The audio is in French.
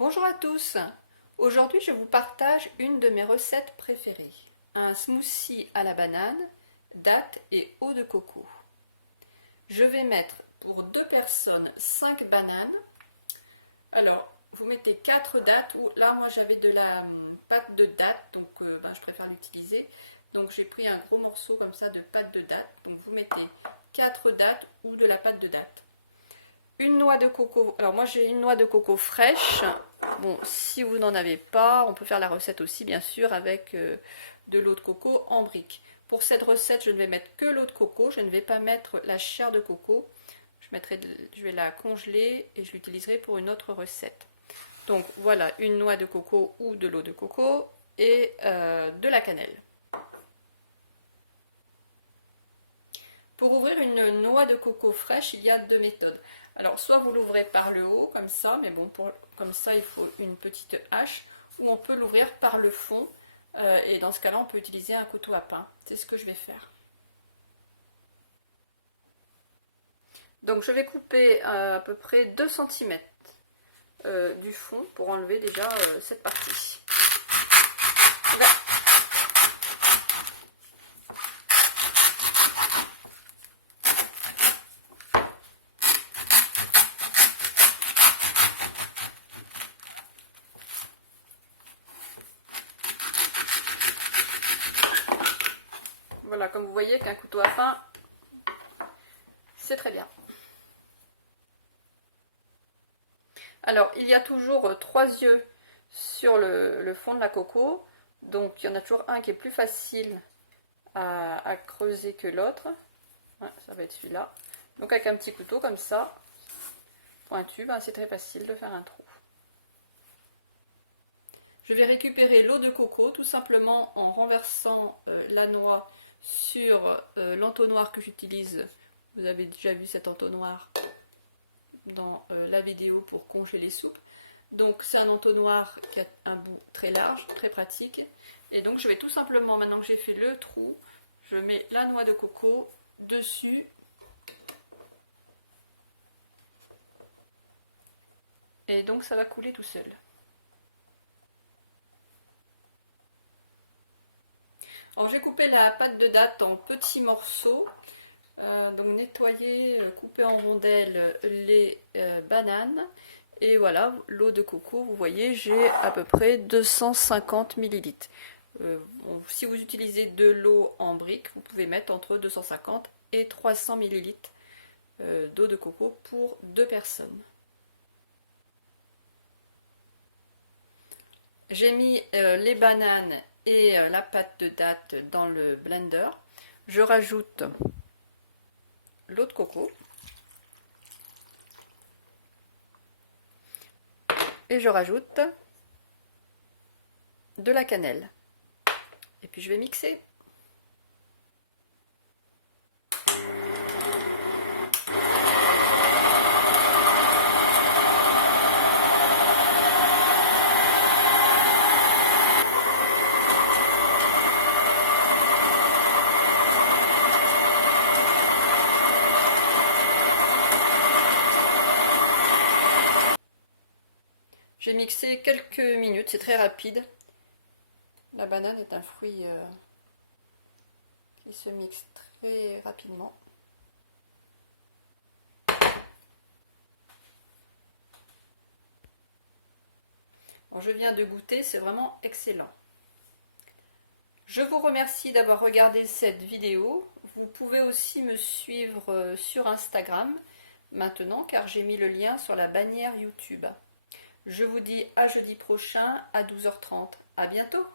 Bonjour à tous. Aujourd'hui, je vous partage une de mes recettes préférées. Un smoothie à la banane, dattes et eau de coco. Je vais mettre pour 2 personnes 5 bananes. Alors, vous mettez 4 dattes, ou là moi j'avais de la pâte de dattes, donc je préfère l'utiliser. Donc j'ai pris un gros morceau comme ça de pâte de dattes. Donc vous mettez 4 dattes ou de la pâte de dattes. Une noix de coco, alors moi j'ai une noix de coco fraîche. Bon, si vous n'en avez pas, on peut faire la recette aussi bien sûr avec de l'eau de coco en brique. Pour cette recette, je ne vais mettre que l'eau de coco, je ne vais pas mettre la chair de coco. Je vais la congeler et je l'utiliserai pour une autre recette. Donc voilà, une noix de coco ou de l'eau de coco et de la cannelle. Pour ouvrir une noix de coco fraîche, il y a 2 méthodes. Alors, soit vous l'ouvrez par le haut, comme ça, mais bon, comme ça, il faut une petite hache, ou on peut l'ouvrir par le fond, et dans ce cas-là, on peut utiliser un couteau à pain. C'est ce que je vais faire. Donc, je vais couper à peu près 2 cm du fond pour enlever déjà cette partie. Voilà. Voilà, comme vous voyez qu'un couteau à pain, c'est très bien. Alors, il y a toujours 3 yeux sur le fond de la coco. Donc, il y en a toujours un qui est plus facile à creuser que l'autre. Ouais, ça va être celui-là. Donc, avec un petit couteau comme ça, pointu, c'est très facile de faire un trou. Je vais récupérer l'eau de coco tout simplement en renversant la noix sur l'entonnoir que j'utilise. Vous avez déjà vu cet entonnoir dans la vidéo pour congeler les soupes. Donc c'est un entonnoir qui a un bout très large, très pratique. Et donc je vais tout simplement, maintenant que j'ai fait le trou, je mets la noix de coco dessus. Et donc ça va couler tout seul. Alors j'ai coupé la pâte de dattes en petits morceaux. Donc nettoyer, couper en rondelles les bananes. Et voilà, l'eau de coco, vous voyez, j'ai à peu près 250 ml. Si vous utilisez de l'eau en brique, vous pouvez mettre entre 250 et 300 ml d'eau de coco pour 2 personnes. J'ai mis les bananes et la pâte de dattes dans le blender. Je rajoute l'eau de coco. Et je rajoute de la cannelle. Et puis je vais mixer. J'ai mixé quelques minutes, c'est très rapide. La banane est un fruit qui se mixe très rapidement. Bon, je viens de goûter, c'est vraiment excellent. Je vous remercie d'avoir regardé cette vidéo. Vous pouvez aussi me suivre sur Instagram maintenant car j'ai mis le lien sur la bannière YouTube. Je vous dis à jeudi prochain à 12h30. À bientôt!